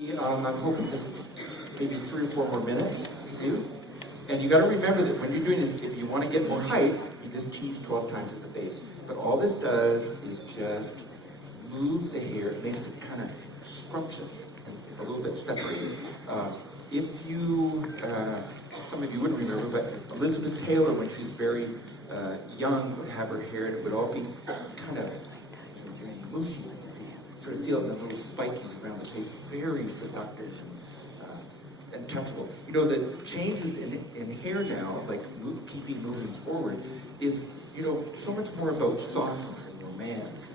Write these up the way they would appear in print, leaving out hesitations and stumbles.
I'm hoping just maybe 3 or 4 more minutes to do. And you got to remember that when you're doing this, if you want to get more height, you just tease 12 times at the base. But all this does is just moves the hair, it makes it kind of scrumptious and a little bit separated. If you, some of you wouldn't remember, but Elizabeth Taylor, when she was very young, would have her hair, and it would all be kind of mushy. Sort of feel the little spikies around the face, very seductive and touchable. You know, the changes in hair now, like keeping moving forward, is, you know, so much more about softness and romance,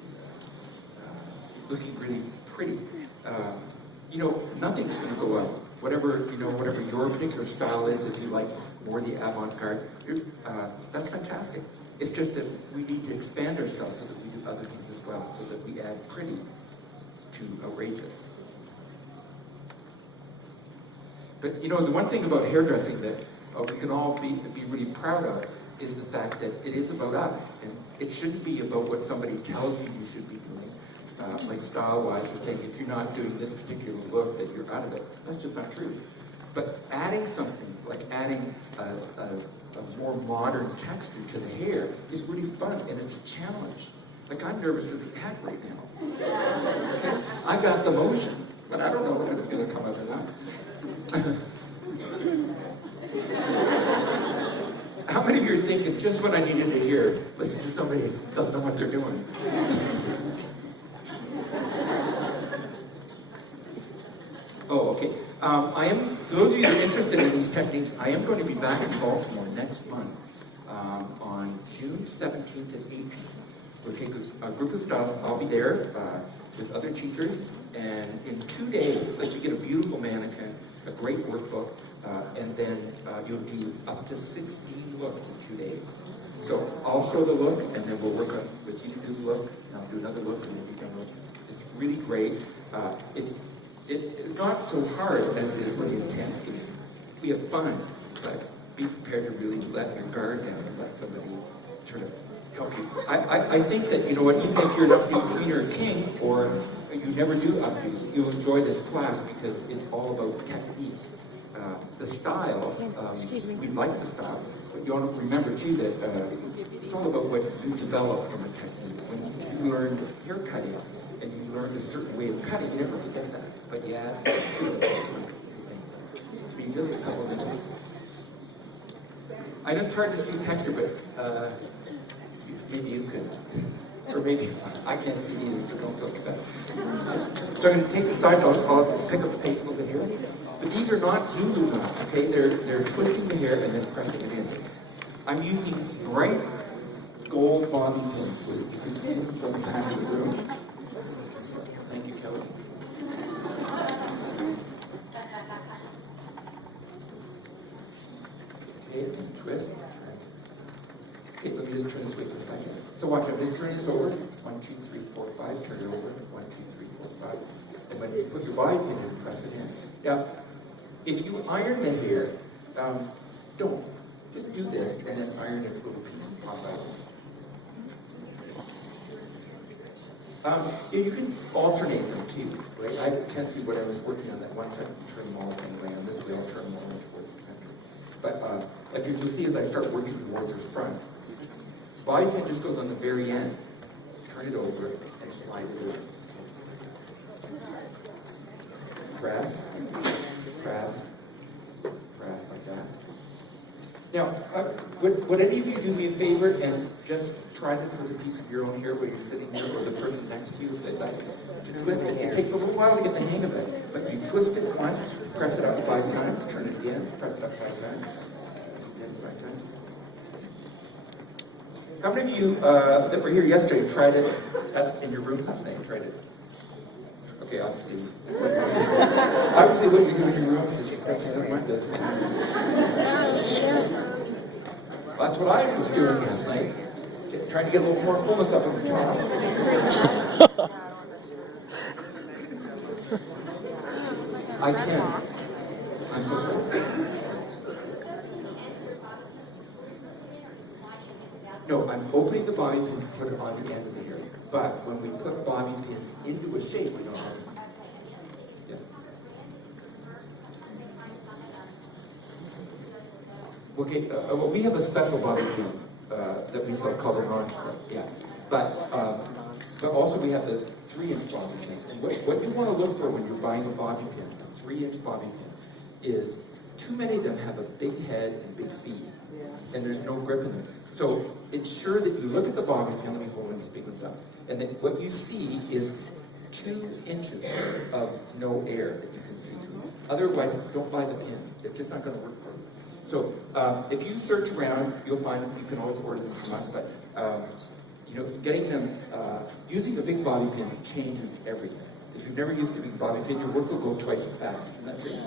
looking really pretty. You know, nothing's going to go up. Whatever, you know, whatever your particular style is, if you like more the avant-garde, that's fantastic. It's just that we need to expand ourselves so that we do other things as well, so that we add pretty to outrageous. But you know, the one thing about hairdressing that we can all be really proud of is the fact that it is about us, and it shouldn't be about what somebody tells you you should be doing, like style-wise, or saying if you're not doing this particular look that you're out of it. That's just not true. But adding something, like adding a more modern texture to the hair is really fun, and it's a challenge. Like, I'm nervous as a cat right now. I got the motion, but I don't know if it's going to come up or not. How many of you are thinking, just what I needed to hear, listen to somebody who doesn't know what they're doing? Oh, okay. For those of you that are interested in these techniques, I am going to be back in Baltimore next month on June 17th and 18th. We'll take a group of stuff. I'll be there with other teachers, and in 2 days, like, you get a beautiful mannequin, a great workbook, and then you'll do up to 16 looks in 2 days. So I'll show the look, and then we'll work on with you to do the look, and I'll do another look, and then we can look. It's really great. It's not so hard as it is really intense. We have fun, but be prepared to really let your guard down and let somebody sort of help you. I think that, you know what, even if you're an updo queen or a king, or you never do updos, you'll enjoy this class because it's all about technique. The style, we like the style, but you want to remember too that it's all about what you develop from a technique. When you learn hair cutting and you learn a certain way of cutting, you never forget that. But yeah, just a couple of minutes. I know it's hard to see texture, but maybe you could. Or maybe I can't see either, so don't feel bad. So I'm going to take the sides, I'll pick up the pace a little bit here. But these are not Zulu knots, okay? They're twisting the hair and then pressing it in. I'm using bright gold bobby pins, so you can see them from the back of the room. Thank you, Kelly. Okay, and twist. Okay, let me just turn this way for a second. So watch, I'm just turning this over. 1, 2, 3, 4, 5. Turn it over. 1, 2, 3, 4, 5. And when you put your body pin in, press it in. Now, if you iron the hair, don't. Just do this and then iron this little piece of pop out. You can alternate them too. Right? I tend to, when I was working on that 1 second, turn them all the way. On this way, I'll turn them all towards the center. But like you can see, as I start working towards the front, body pin just goes on the very end. Turn it over and slide it in. Press, press, press like that. Now, would any of you do me a favor and just try this with a piece of your own hair where you're sitting there, or the person next to you, if they'd like to twist it? It takes a little while to get the hang of it, but you twist it once, press it up 5 times, turn it again, press it up 5 times, again 5 times. How many of you that were here yesterday tried it in your rooms last night? Tried it? Okay, obviously. Obviously, what you do in your rooms is you press it up. Well, that's what I was doing last night. Trying to get a little more fullness up on the top. I can. I'm so sorry. No, I'm opening the bobby pin to put it on the end of the hair. But when we put bobby pins into a shape, we don't have to. Yeah. Okay, well, we have a special bobby pin that we sell called a non-slip, yeah. But also we have the 3-inch bobby pins. And what you want to look for when you're buying a bobby pin, a 3-inch bobby pin, is too many of them have a big head and big feet, and there's no grip in them. So ensure that you look at the bobby pin. Let me hold these big ones up. And then what you see is 2 inches of no air that you can see through. Otherwise, don't buy the pin. It's just not going to work for you. So if you search around, you'll find them. You can always order them from us. But you know, getting them, using a big bobby pin changes everything. If you've never used a big bobby pin, your work will go twice as fast. Isn't that great?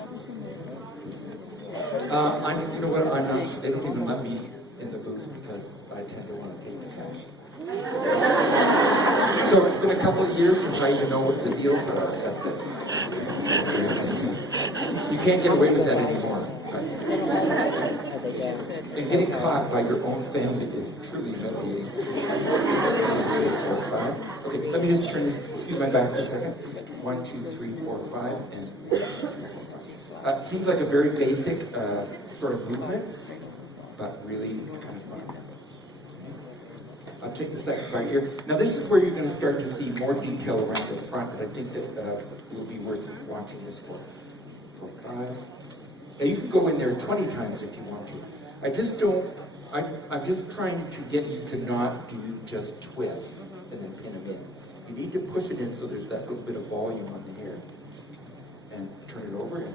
You know what? I'm not. They don't even let me in the booth because I tend to want to pay the cash. So it's been a couple of years since I even know what the deals are at the. You can't get away with that anymore. And getting caught by your own family is truly humiliating. Okay, let me just turn this. Excuse my back for a second. 1, 2, 3, 4, 5, and 1, 2, 3, 4, 5. Seems like a very basic sort of movement, but really kind of fun. I'll take the second part here. Now this is where you're going to start to see more detail around the front that I think that will be worth watching this for. 4, 5. Now you can go in there 20 times if you want to. I just don't, I'm just trying to get you to not do just twists and then pin them in. You need to push it in so there's that little bit of volume on the hair. And turn it over and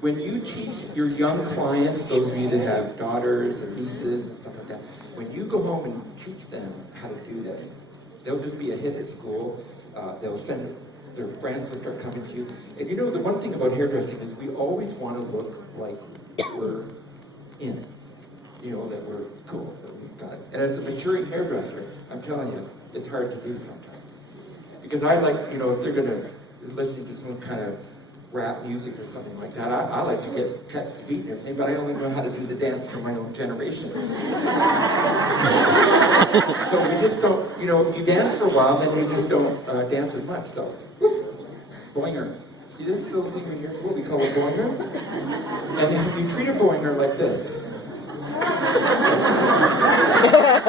when you teach your young clients, those of you that have daughters or nieces and stuff like that, when you go home and teach them how to do this, they'll just be a hit at school. They'll send their friends will start coming to you. And you know, the one thing about hairdressing is we always want to look like we're in it. You know, that we're cool, that we've got it. And as a maturing hairdresser, I'm telling you, it's hard to do sometimes. Because I like, you know, if they're going to listen to some kind of rap music or something like that, I like to get cuts to beat and everything, but I only know how to do the dance for my own generation. So we just don't, you know, you dance for a while, then you just don't dance as much. So, boinger. See this little thing right here? What we call a boinger? And then you treat a boinger like this.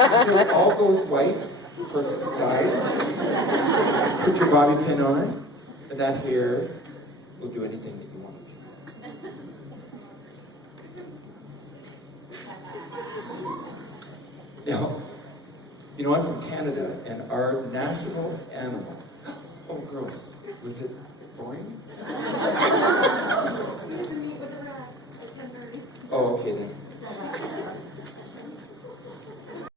Until it all goes white, the person's died. Put your bobby pin on, and that hair will do anything that you want it to. Now, you know, I'm from Canada, and our national animal, oh, gross, was it boring? Oh, okay then.